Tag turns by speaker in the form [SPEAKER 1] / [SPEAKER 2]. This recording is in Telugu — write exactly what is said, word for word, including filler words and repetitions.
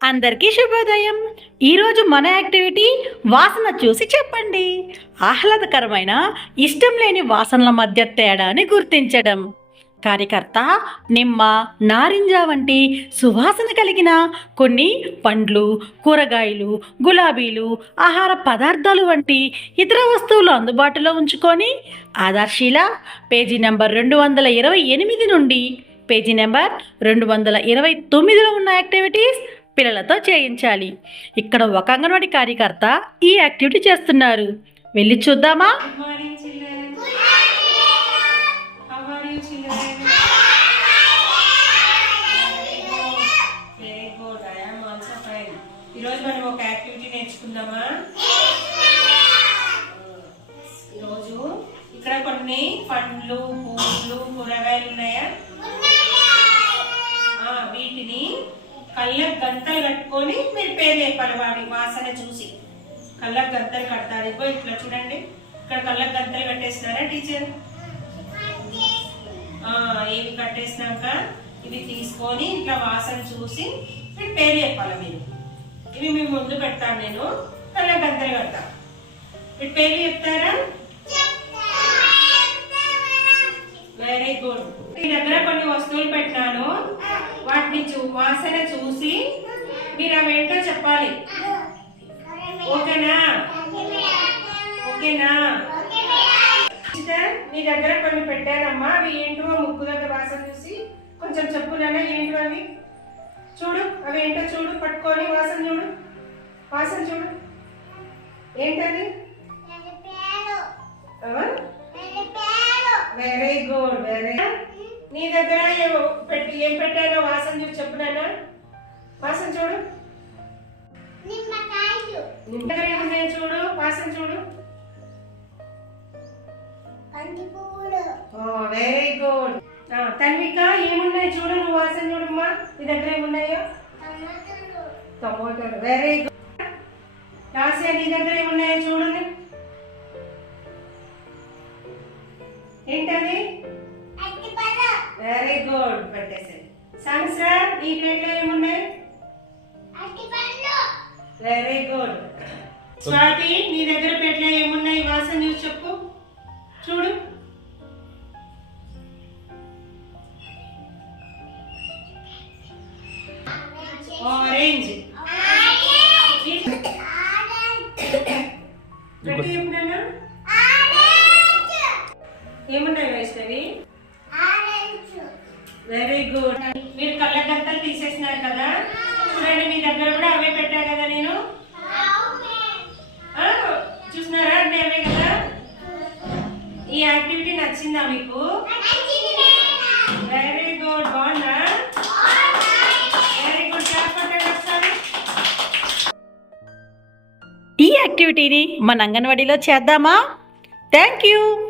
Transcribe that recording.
[SPEAKER 1] అందరికీ శుభోదయం. ఈరోజు మన యాక్టివిటీ వాసన చూసి చెప్పండి. ఆహ్లాదకరమైన ఇష్టం లేని వాసనల మధ్య తేడాని గుర్తించడం. కార్యకర్త నిమ్మ, నారింజ వంటి సువాసన కలిగిన కొన్ని పండ్లు, కూరగాయలు, గులాబీలు, ఆహార పదార్థాలు వంటి ఇతర వస్తువులు అందుబాటులో ఉంచుకొని ఆధార్శీల పేజీ నెంబర్ రెండు వందల ఇరవై ఎనిమిది నుండి పేజీ నెంబర్ రెండు వందల ఇరవై తొమ్మిదిలో ఉన్న యాక్టివిటీస్ పిల్లలతో చేయించాలి. ఇక్కడ ఒక అంగన్వాడీ కార్యకర్త ఈ యాక్టివిటీ చేస్తున్నారు. వెళ్ళి చూద్దామా?
[SPEAKER 2] ఈరోజు మనం ఒక యాక్టివిటీ నేర్చుకుందామా? ఈరోజు ఇక్కడ కొన్ని పండ్లు, పూలు, కూరగాయలు ఉన్నాయా? వీటిని కళ్ళకు గంతలు కట్టుకొని మీరు పేరు చెప్పాలి. వాటి వాసన చూసి కళ్ళకు గంతలు కడతారు. ఇగో ఇట్లా చూడండి, ఇక్కడ కళ్ళకు గంతలు కట్టేసినారా టీచర్? ఇవి కట్టేసినాక ఇవి తీసుకొని ఇట్లా వాసన చూసి మీరు పేరు చెప్పాలి. మీరు ఇవి మీ ముందు పెడతాను, నేను కళ్ళకు గంతలు కడతా. మీరు పేరు చెప్తారా? Very good. మీ దగ్గర కొన్ని వస్తువులు పెట్టినాను, వాటిని చూ వాసన చూసి మీరు అవేంటో చెప్పాలి. ఓకేనా? ఓకేనా? మీ దగ్గర కొన్ని పెట్టానమ్మా, అవి ఏంటో ముక్కు దగ్గర వాసన చూసి కొంచెం చెప్పు నాన్న. ఏంటో అవి చూడు, అవి ఏంటో చూడు, పట్టుకొని వాసన చూడు, వాసన చూడు. ఏంటది? Very good. వెరీ నీ దగ్గర పెట్టి ఏం పెట్టానో వాసన చూసి చెప్పు నాన్న. వాసన చూడు, నిమ్మకాయ ఏమున్నాయో చూడు, వాసన చూడు. Very good. తన్విక ఏమున్నాయి చూడు, నువ్వు వాసన చూడమ్మా. నీ దగ్గర ఏమున్నాయో? టమోటాలు. Very good. రాసే నీ దగ్గర ఏమున్నాయో చూడు. ఏంటది? Very good. పెట్టేసే. సహస్ర నీ ప్లేట్లో ఏమున్నాయి? Very good. స్వాతి నీ దగ్గర ప్లేట్లో ఏమున్నాయి? వాసన చూసి చెప్పు, చూడు. ఆరెంజ్. ఏమున్నాయి వైష్ణవి? Very good. మీరు కళ్ళ గంతలు తీసేసినారు కదా, చూడండి మీ దగ్గర కూడా అవే పెట్టా కదా నేను. చూసినారా? అంటే అవే కదా. ఈ యాక్టివిటీ నచ్చిందా మీకు? Very good. బాగుందా? Very good. చెప్పండి ఒకసారి.
[SPEAKER 1] ఈ యాక్టివిటీని మన అంగన్వాడీలో చేద్దామా? Thank you.